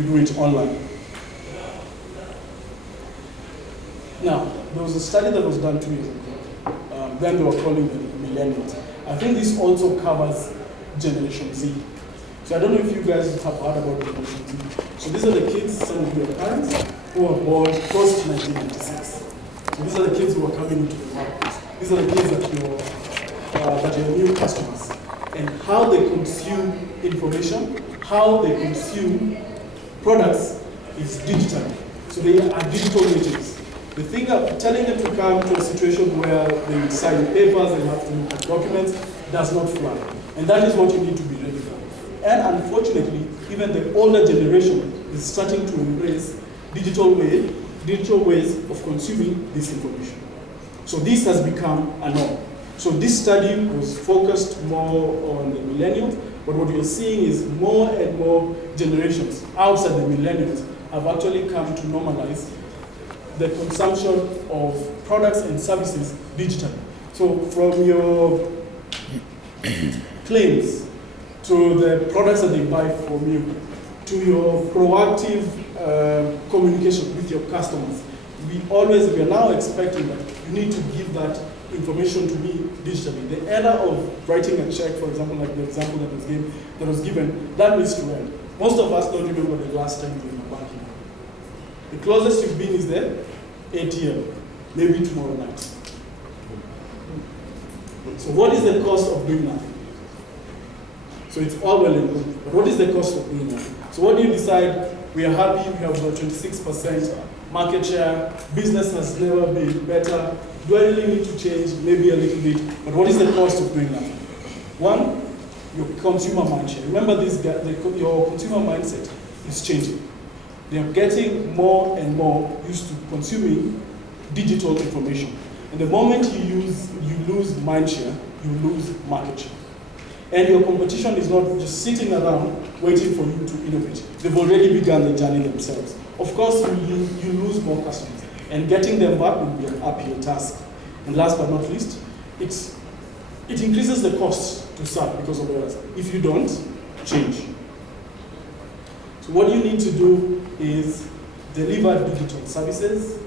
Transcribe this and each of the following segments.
you do it online. Now, there was a study that was done 2 years ago. Then they were calling them millennials. I think this also covers Generation Z. So I don't know if you guys have heard about Generation Z. So these are the kids, some of your parents, who were born post-1996. So these are the kids who are coming into the market. These are the kids that are new customers. And how they consume information, how they consume products is digital. So they are digital natives. The thing of telling them to come to a situation where they sign papers and have to look at documents does not fly. And that is what you need to be ready for. And unfortunately, even the older generation is starting to embrace digital ways of consuming this information. So this has become a norm. So this study was focused more on the millennials, but what you're seeing is more and more generations outside the millennials have actually come to normalize the consumption of products and services digitally. So from your claims to the products that they buy from you, to your proactive communication with your customers, we are now expecting that you need to give that information to me digitally. The era of writing a check, for example, like the example that was given, that needs to end. Most of us don't remember the last time we were banking. The closest you've been is the ATM, maybe tomorrow night. So what is the cost of doing that? So it's all well and good, but what is the cost of doing that? So what do you decide? We are happy, we have about 26% market share, business has never been better. Do I really need to change? Maybe a little bit, but what is the cost of doing that? One, your consumer mindset. Remember this, your consumer mindset is changing. They are getting more and more used to consuming digital information. And the moment you lose mindshare, you lose market share. And your competition is not just sitting around waiting for you to innovate. They've already begun the journey themselves. Of course, you lose more customers, and getting them back will be an uphill task. And last but not least, it increases the cost to serve because of errors if you don't change. So what you need to do is deliver digital services,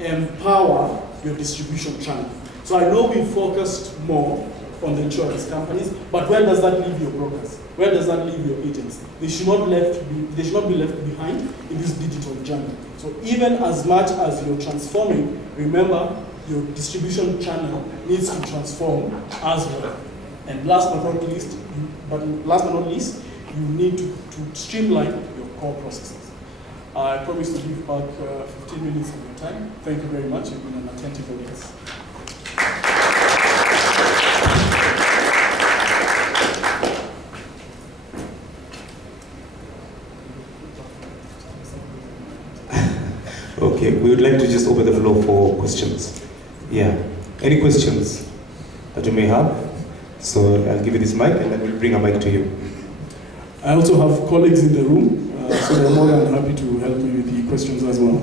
empower your distribution channel. So I know we focused more on the insurance companies, but where does that leave your brokers? Where does that leave your agents? They should not be left behind in this digital journey. So even as much as you're transforming, remember your distribution channel needs to transform as well. And last but not least, you need to streamline your core processes. I promise to give back 15 minutes of your time. Thank you very much. You've been an attentive audience. Okay, we would like to just open the floor for questions. Yeah, any questions that you may have? So I'll give you this mic and then we'll bring a mic to you. I also have colleagues in the room, so they're more than happy to help me with the questions as well.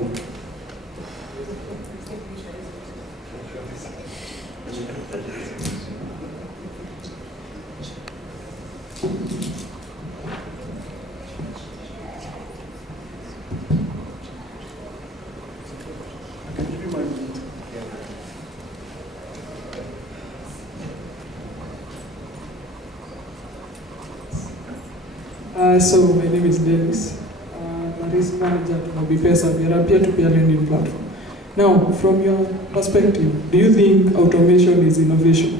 So my name is Dennis. I'm a risk manager at Mobipesa. We are a peer-to-peer lending platform. Now, from your perspective, do you think automation is innovation?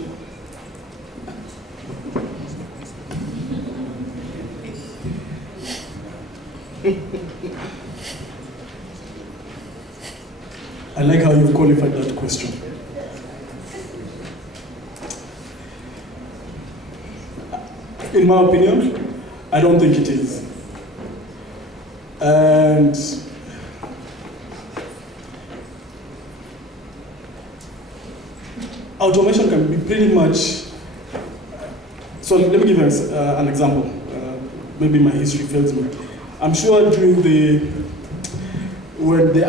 I like how you've qualified that question. In my opinion, I don't think it is. And automation can be pretty much, so let me give an example. Maybe my history fails me. I'm sure during the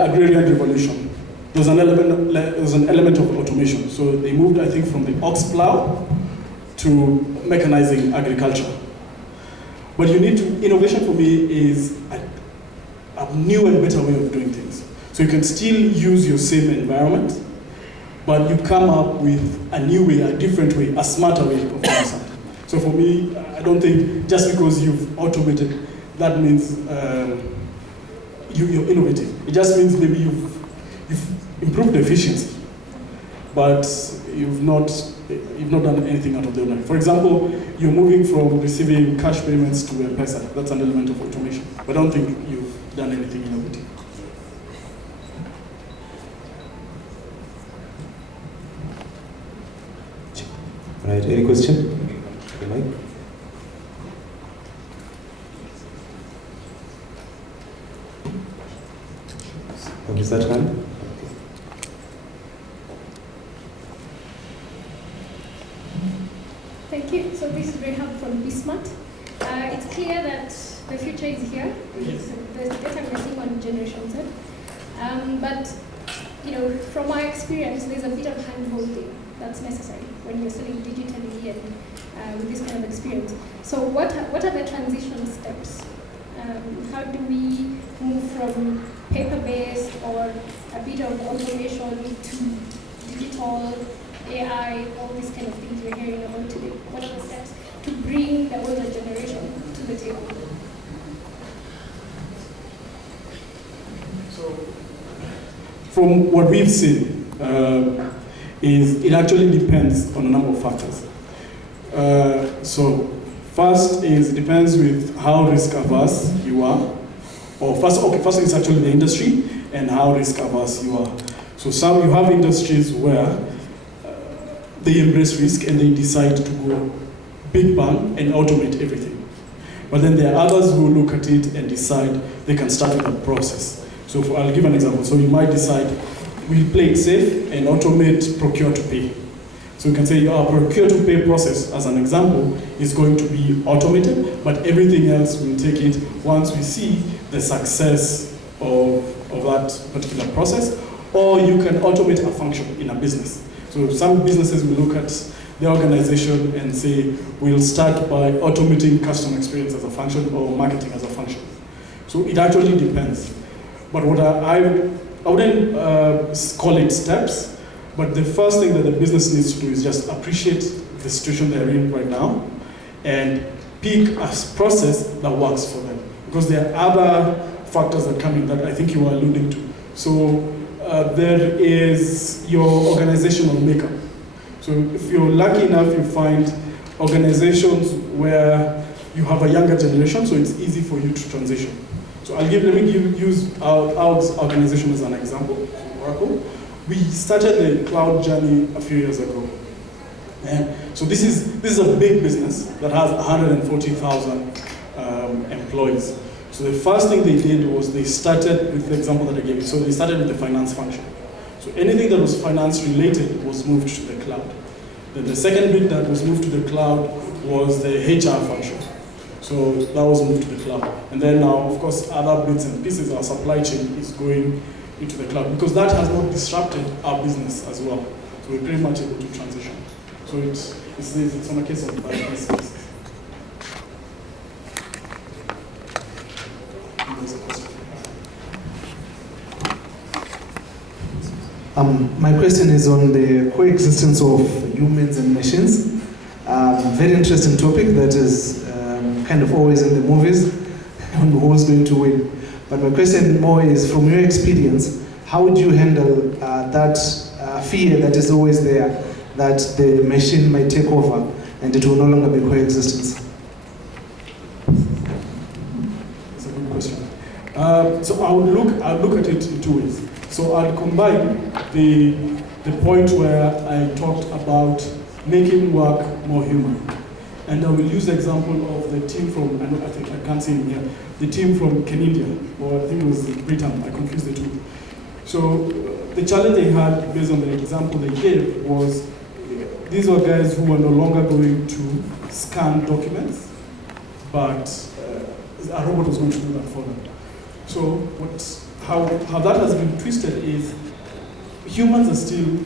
agrarian revolution, there was an element of automation. So they moved, I think, from the ox plow to mechanizing agriculture. But innovation for me is a new and better way of doing things. So you can still use your same environment, but you come up with a new way, a different way, a smarter way of doing something. So for me, I don't think just because you've automated, that means you're innovative. It just means maybe you've improved the efficiency, but you've not done anything out of the ordinary. For example, you're moving from receiving cash payments to M-Pesa. That's an element of automation. But I don't think you've done anything innovative. Right, any question? Okay, Mike? Oh, is that hand? Okay. Thank you. So this is Rehab from BSmart. It's clear that the future is here. Yes. There's data missing on Generation Z. But you know, from my experience, there's a bit of hand-holding that's necessary when you're selling digitally and with this kind of experience. So what are the transition steps? How do we move from paper-based or a bit of automation to digital, AI, all these kind of things we're hearing about today? What are the steps to bring the older generation to the table? So, from what we've seen, is it actually depends on a number of factors. So, first is it depends with how risk averse you are, or first is actually the industry and how risk averse you are. So you have industries where they embrace risk and they decide to go big bang and automate everything. But then there are others who look at it and decide they can start with a process. So I'll give an example. So you might decide, we'll play it safe and automate procure to pay. So you can say our procure to pay process, as an example, is going to be automated, but everything else will take it once we see the success of that particular process. Or you can automate a function in a business. So some businesses will look at the organization and say, we'll start by automating customer experience as a function or marketing as a function. So it actually depends. But what I wouldn't call it steps, but the first thing that the business needs to do is just appreciate the situation they're in right now and pick a process that works for them. Because there are other factors that come in that I think you are alluding to. So there is your organizational makeup. So if you're lucky enough, you find organizations where you have a younger generation, so it's easy for you to transition. So let me use our organization as an example, Oracle. We started the cloud journey a few years ago. And so this is a big business that has 140,000 employees. So the first thing they did was they started with the example that I gave you. So they started with the finance function. So anything that was finance related was moved to the cloud. Then the second bit that was moved to the cloud was the HR function. So that was moved to the cloud. And then now, of course, other bits and pieces, our supply chain is going into the cloud because that has not disrupted our business as well. So we're pretty much able to transition. So it's on a case of basis. My question is on the coexistence of humans and machines. Very interesting topic that is kind of always in the movies on who's going to win. But my question more is, from your experience, how would you handle that fear that is always there, that the machine might take over and it will no longer be coexistence? That's a good question. So I would look at it in two ways. So I'll combine the point where I talked about making work more human. And I will use the example of the team from, I think I can't see him here, the team from Canada, or I think it was Britain, I confused the two. So the challenge they had, based on the example they gave, was these were guys who were no longer going to scan documents, but a robot was going to do that for them. So how that has been twisted is humans are still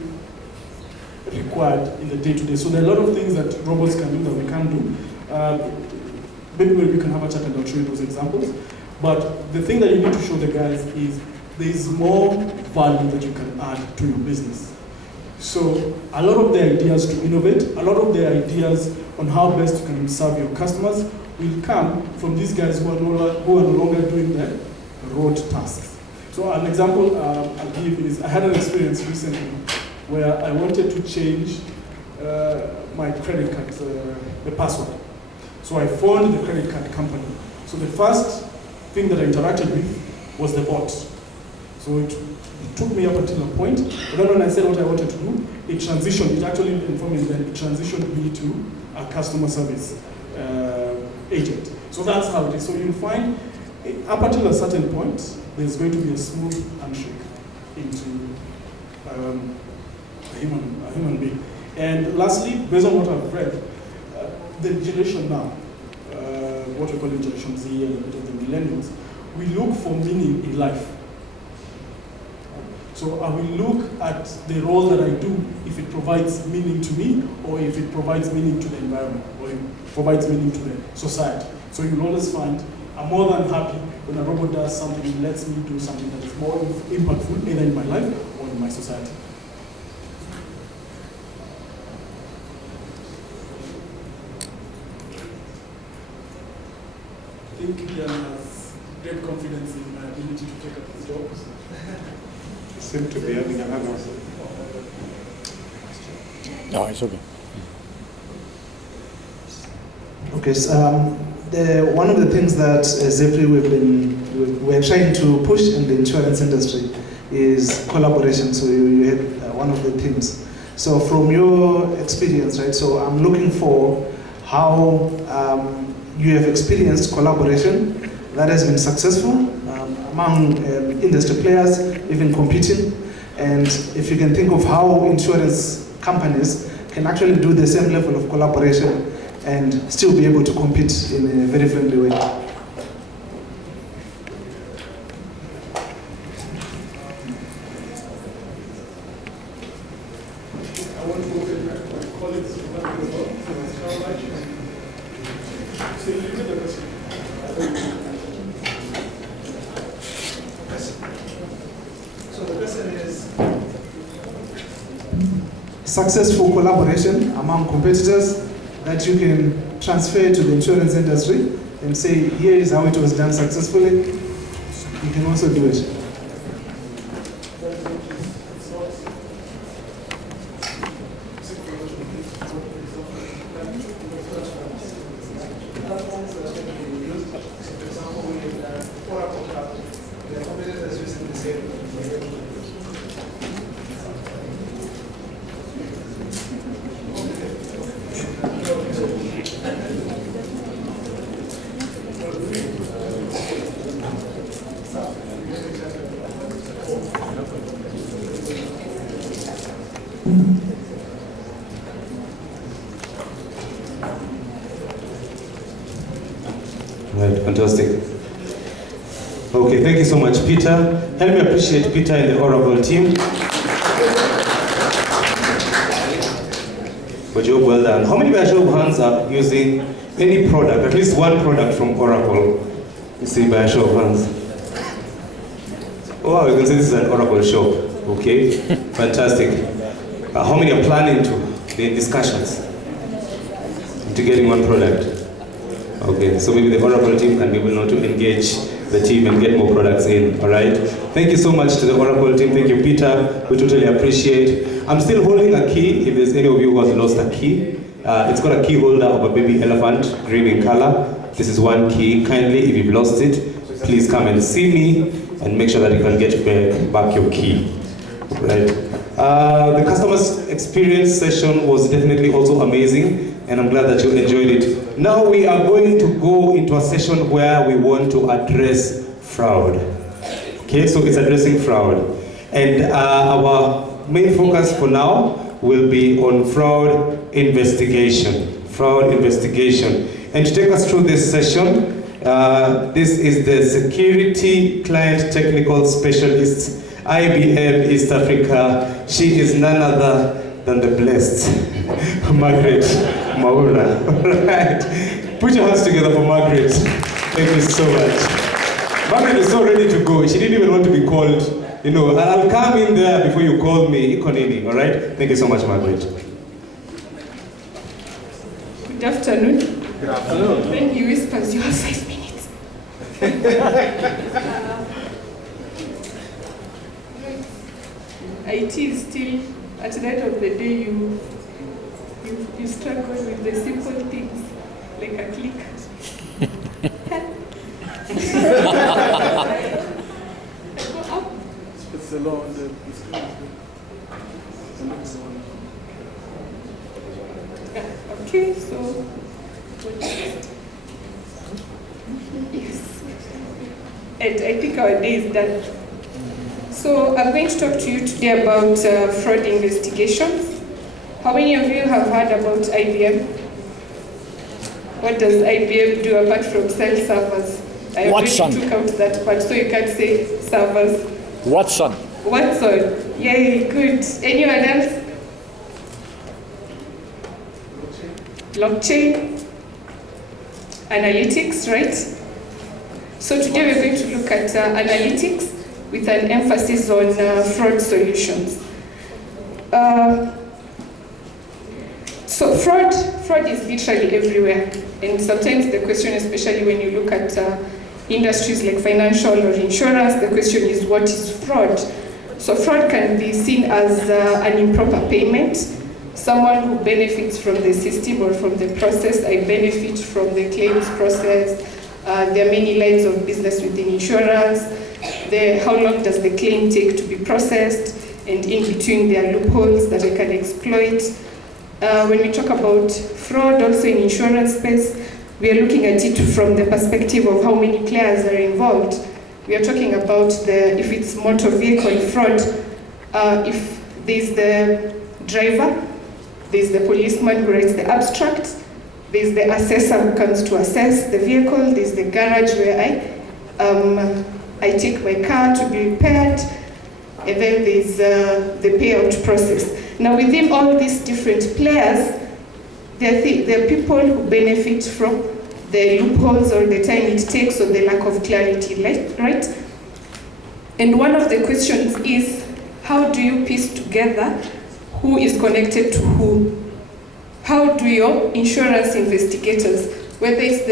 required in the day-to-day. So there are a lot of things that robots can do that we can't do. Maybe we can have a chat and I'll show you those examples. But the thing that you need to show the guys is there is more value that you can add to your business. So a lot of the ideas to innovate, a lot of the ideas on how best you can serve your customers will come from these guys who are no longer doing the road tasks. So an example I'll give is, I had an experience recently where I wanted to change my credit card, the password. So I phoned the credit card company. So the first thing that I interacted with was the bot. So it took me up until a point, but then when I said what I wanted to do, it transitioned, it actually informed me that it transitioned me to a customer service agent. So that's how it is. So you'll find, up until a certain point, there's going to be a smooth handshake into a human being. And lastly, based on what I've read, the generation now, what we call Generation Z and a bit of the millennials, we look for meaning in life. So I will look at the role that I do if it provides meaning to me, or if it provides meaning to the environment, or it provides meaning to the society. So you'll always find I'm more than happy when a robot does something and lets me do something that is more impactful either in my life or in my society. I think Kilian has great confidence in my ability to take up his job. Seem to be having another. No, it's okay. Okay, so one of the things that Zephyr we're trying to push in the insurance industry is collaboration. So you had one of the themes. So from your experience, right? So I'm looking for how you have experienced collaboration that has been successful among industry players, even competing, and if you can think of how insurance companies can actually do the same level of collaboration and still be able to compete in a very friendly way. I want to go to my colleagues to help as well. So you read the question. So the question is successful collaboration among competitors that you can transfer to the insurance industry and say, here is how it was done successfully. You can also do it. Right, fantastic. Okay, thank you so much, Peter. Help me appreciate Peter and the Oracle team. Good job, well done. How many by show of hands are using any product, at least one product from Oracle? You see, by a show of hands. Oh, wow, you can see this is an Oracle shop. Okay, fantastic. How many are planning to be in discussions to getting one product? Okay, so maybe the Oracle team can be able now to engage the team and get more products in, all right? Thank you so much to the Oracle team. Thank you, Peter. We totally appreciate. I'm still holding a key, if there's any of you who has lost a key. It's got a key holder of a baby elephant, green in color. This is one key. Kindly, if you've lost it, please come and see me and make sure that you can get back your key, right? The customer experience session was definitely also amazing, and I'm glad that you enjoyed it. Now we are going to go into a session where we want to address fraud. Okay, so it's addressing fraud. And our main focus for now will be on fraud investigation. Fraud investigation. And to take us through this session, this is the Security Client Technical Specialist, IBM East Africa. She is none other than the blessed Margaret Maura. All right. Put your hands together for Margaret. Thank you so much. Margaret is so ready to go. She didn't even want to be called. You know, I'll come in there before you call me. Ikonini, all right? Thank you so much, Margaret. Good afternoon. Good afternoon. When he whispers, you have 5 minutes. IT is still, at the end of the day, you struggle with the simple things, like a click. Go up. It's the law on the screen. Okay, so yes, and I think our day is done. So I'm going to talk to you today about fraud investigations. How many of you have heard about IBM? What does IBM do apart from sell servers? I already took out that part, so you can't say servers. Watson. Watson. Yay, good. Anyone else? Blockchain. Analytics, right? So today we're going to look at analytics with an emphasis on fraud solutions. So fraud is literally everywhere. And sometimes the question, especially when you look at industries like financial or insurance, the question is, what is fraud? So fraud can be seen as an improper payment, someone who benefits from the system or from the process. I benefit from the claims process. There are many lines of business within insurance. How long does the claim take to be processed? And in between there are loopholes that I can exploit. When we talk about fraud also in insurance space, we are looking at it from the perspective of how many players are involved. We are talking about if it's motor vehicle fraud, if there's the driver, there's the policeman who writes the abstract, there's the assessor who comes to assess the vehicle, there's the garage where I take my car to be repaired, and then there's the payout process. Now within all these different players, there are people who benefit from the loopholes or the time it takes or the lack of clarity, right? And one of the questions is, how do you piece together who is connected to who? How do your insurance investigators, whether it's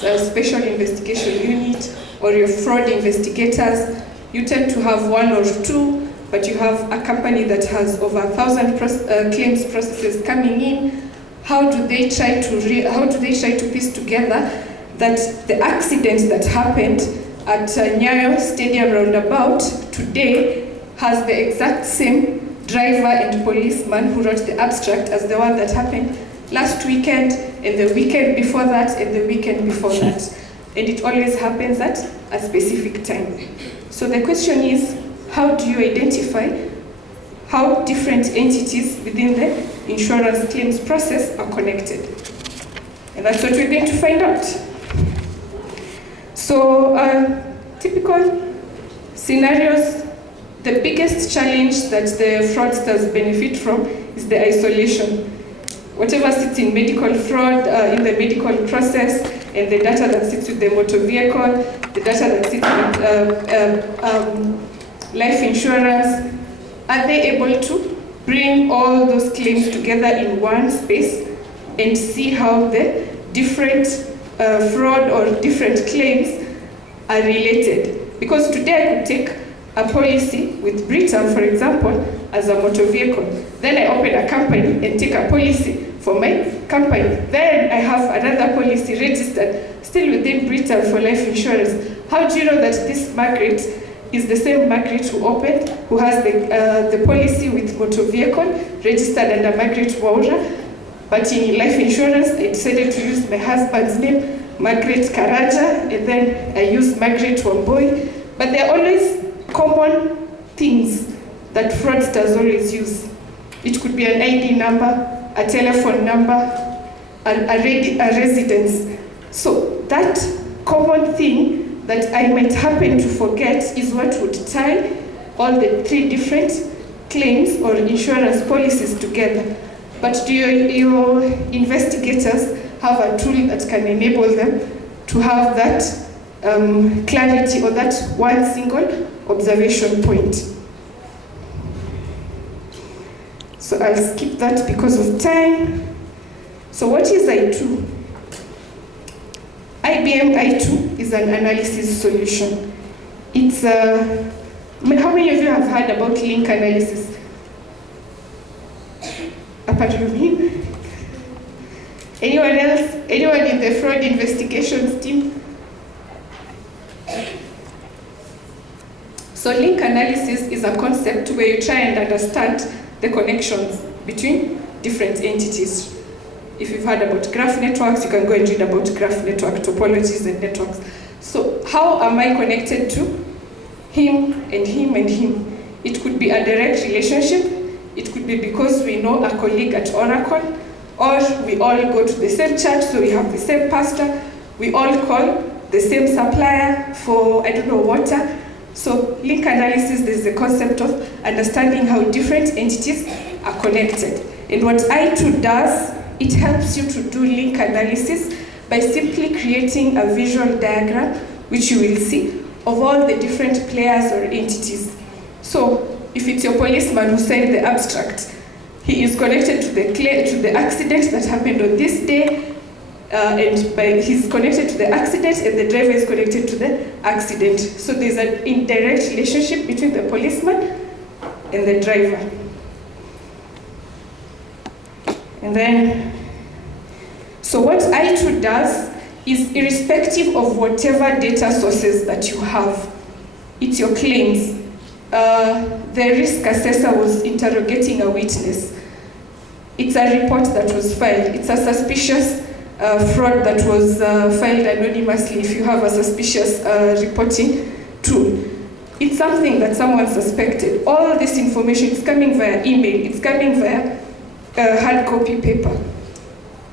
the special investigation unit or your fraud investigators, you tend to have one or two, but you have a company that has over 1,000 claims processes coming in. How do they try to piece together that the accident that happened at Nyayo Stadium roundabout today has the exact same driver and policeman who wrote the abstract as the one that happened last weekend, and the weekend before that, and the weekend before that. And it always happens at a specific time. So the question is, how do you identify how different entities within the insurance claims process are connected? And that's what we're going to find out. So typical scenarios, the biggest challenge that the fraudsters benefit from is the isolation. Whatever sits in medical fraud, in the medical process, and the data that sits with the motor vehicle, the data that sits with life insurance, are they able to bring all those claims together in one space and see how the different fraud or different claims are related? Because today I could take a policy with Britain, for example, as a motor vehicle. Then I open a company and take a policy for my company. Then I have another policy registered still within Britain for life insurance. How do you know that this Margaret is the same Margaret who has the policy with motor vehicle registered under Margaret Waura, but in life insurance I decided to use my husband's name, Margaret Karaja, and then I use Margaret Wamboi. But there are always common things that fraudsters always use. It could be an ID number, a telephone number, a residence. So that common thing that I might happen to forget is what would tie all the three different claims or insurance policies together. But do your investigators have a tool that can enable them to have that clarity or that one single observation point. So I'll skip that because of time. So what is I2? IBM I2 is an analysis solution. It's how many of you have heard about link analysis? Apart from me? Anyone else? Anyone in the fraud investigations team? So link analysis is a concept where you try and understand the connections between different entities. If you've heard about graph networks, you can go and read about graph network topologies and networks. So how am I connected to him and him and him? It could be a direct relationship. It could be because we know a colleague at Oracle, or we all go to the same church, so we have the same pastor. We all call the same supplier for, I don't know, water. So link analysis is the concept of understanding how different entities are connected. And what I2 does, it helps you to do link analysis by simply creating a visual diagram, which you will see, of all the different players or entities. So if it's your policeman who signed the abstract, he is connected to the accident that happened on this day, he's connected to the accident, and the driver is connected to the accident. So there's an indirect relationship between the policeman and the driver. And then, so what I2 does is, irrespective of whatever data sources that you have, it's your claims. The risk assessor was interrogating a witness. It's a report that was filed. It's a suspicious fraud that was filed anonymously if you have a suspicious reporting tool. It's something that someone suspected. All this information is coming via email. It's coming via hard copy paper.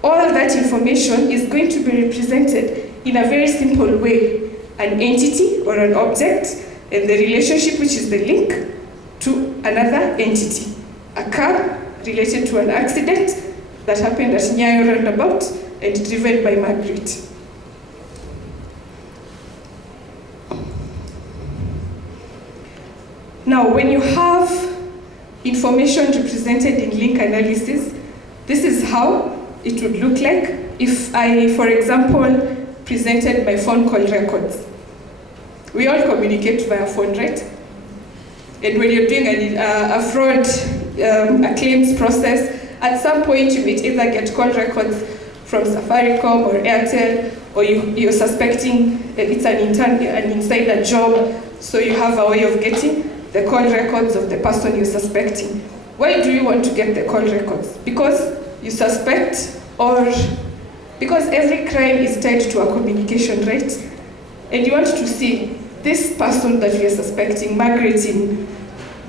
All that information is going to be represented in a very simple way. An entity or an object, and the relationship, which is the link to another entity. A car related to an accident that happened at Nyayo roundabout and driven by Margaret. Now, when you have information represented in link analysis, this is how it would look like if I, for example, presented my phone call records. We all communicate via phone, right? And when you're doing a fraud, a claims process, at some point you may either get call records from Safaricom or Airtel, or you're suspecting it's an insider job, so you have a way of getting the call records of the person you're suspecting. Why do you want to get the call records? Because you suspect, or because every crime is tied to a communication, right? And you want to see this person that you're suspecting, Margaret in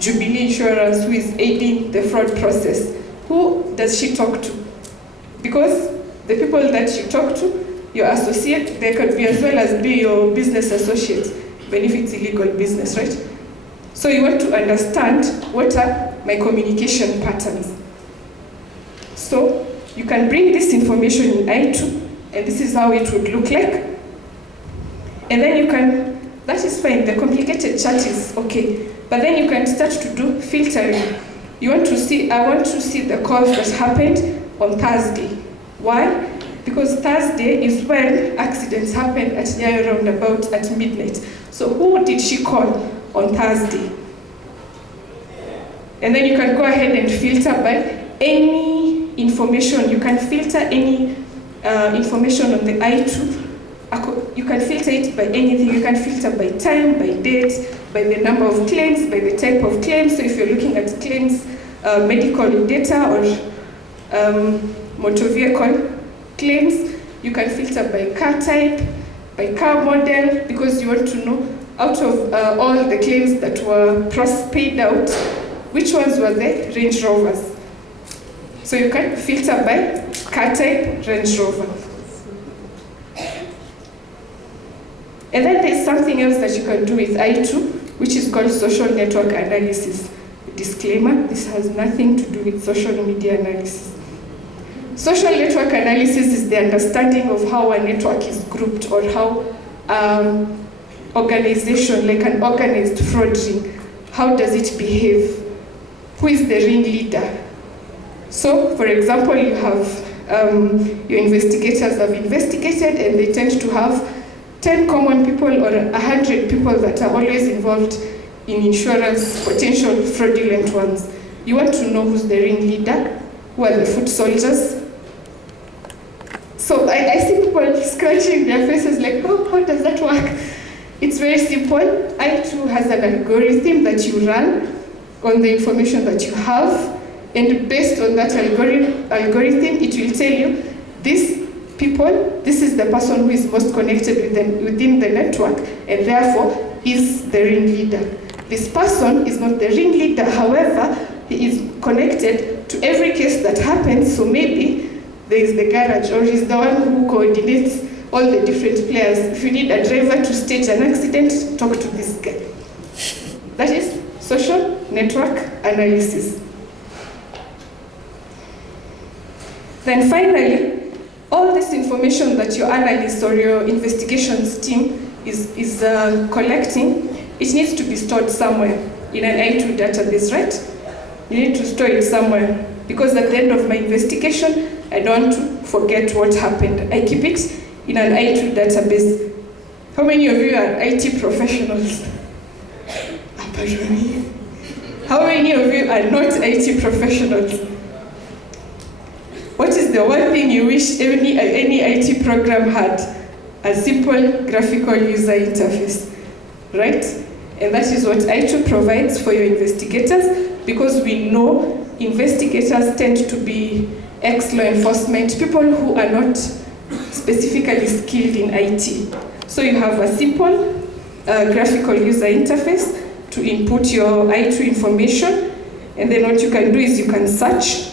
Jubilee Insurance, who is aiding the fraud process, who does she talk to? Because the people that you talk to, your associate, they could be as well as be your business associates, even if it's illegal business, right? So you want to understand what are my communication patterns. So you can bring this information in I2, and this is how it would look like. And then you can, that is fine, the complicated chart is okay. But then you can start to do filtering. You want to see, I want to see the calls that happened on Thursday. Why? Because Thursday is when accidents happen at Nyayo roundabout at midnight. So who did she call on Thursday? And then you can go ahead and filter by any information. You can filter any information on the I2. You can filter it by anything. You can filter by time, by date, by the number of claims, by the type of claims. So if you're looking at claims, medical data or motor vehicle claims, you can filter by car type, by car model, because you want to know out of all the claims that were paid out, which ones were the Range Rovers. So you can filter by car type, Range Rover. And then there's something else that you can do with I2, which is called social network analysis. Disclaimer, this has nothing to do with social media analysis. Social network analysis is the understanding of how a network is grouped, or how organization, like an organized fraud ring, how does it behave? Who is the ringleader? So, for example, you have your investigators have investigated, and they tend to have 10 common people or 100 people that are always involved in insurance, potential fraudulent ones. You want to know who's the ringleader, who are the foot soldiers. So I see people scratching their faces like, oh, how does that work? It's very simple. I2 has an algorithm that you run on the information that you have, and based on that algorithm, it will tell you, these people, this is the person who is most connected within the network, and therefore is the ringleader. This person is not the ringleader, however, he is connected to every case that happens, so maybe there is the garage, or he's the one who coordinates all the different players. If you need a driver to stage an accident, talk to this guy. That is social network analysis. Then finally, all this information that your analyst or your investigations team is collecting, it needs to be stored somewhere in an I2 database, right? You need to store it somewhere, because at the end of my investigation, I don't want to forget what happened. I keep it in an I2 database. How many of you are IT professionals? How many of you are not IT professionals? What is the one thing you wish any IT program had? A simple graphical user interface, right? And that is what I2 provides for your investigators, because we know investigators tend to be ex-law enforcement, people who are not specifically skilled in IT. So you have a simple graphical user interface to input your I2 information, and then what you can do is you can search.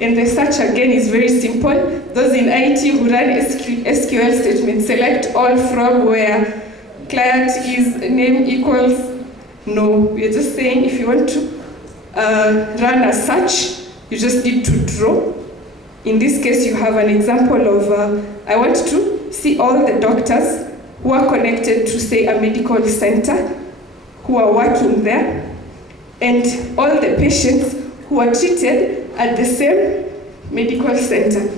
And the search again is very simple. Those in IT who run SQL statements, select all from where client is name equals. No, we're just saying if you want to run a search, you just need to draw. In this case, you have an example of, I want to see all the doctors who are connected to, say, a medical center, who are working there, and all the patients who are treated at the same medical center.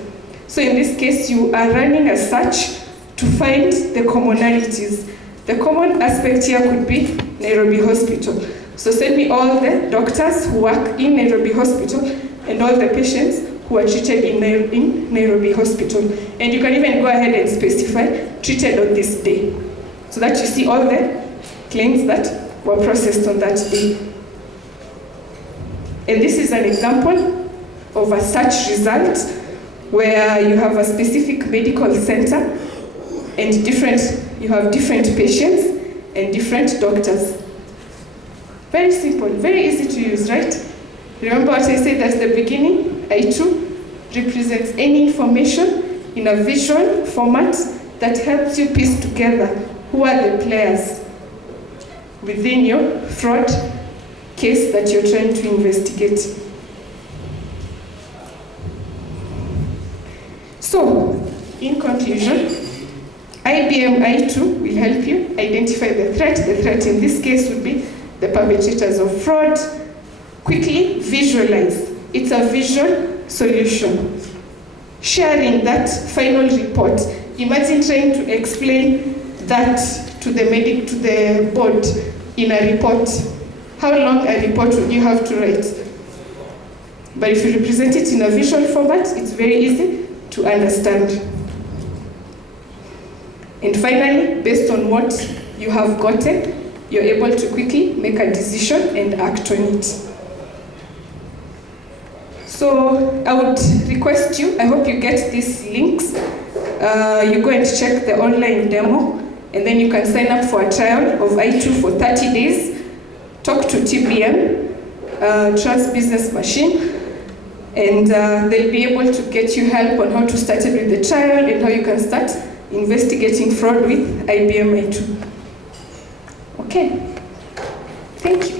So in this case, you are running a search to find the commonalities. The common aspect here could be Nairobi Hospital. So send me all the doctors who work in Nairobi Hospital and all the patients who are treated in Nairobi Hospital. And you can even go ahead and specify treated on this day, so that you see all the claims that were processed on that day. And this is an example of a search result where you have a specific medical center and you have different patients and different doctors. Very simple, very easy to use, right? Remember what I said at the beginning? I2 represents any information in a visual format that helps you piece together who are the players within your fraud case that you're trying to investigate. So, in conclusion, IBM I2 will help you identify the threat. The threat in this case would be the perpetrators of fraud. Quickly visualize. It's a visual solution. Sharing that final report. Imagine trying to explain that to the board in a report. How long a report would you have to write? But if you represent it in a visual format, it's very easy to understand. And finally, based on what you have gotten, you're able to quickly make a decision and act on it. So I would request you, I hope you get these links. You go and check the online demo, and then you can sign up for a trial of I2 for 30 days. Talk to TBM, Trans Business Machine, and they'll be able to get you help on how to start it with the trial and how you can start investigating fraud with IBM I2. Okay, thank you.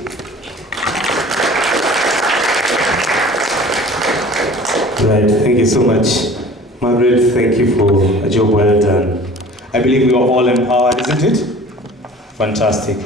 Right, thank you so much. Margaret, thank you for a job well done. I believe we are all empowered, isn't it? Fantastic.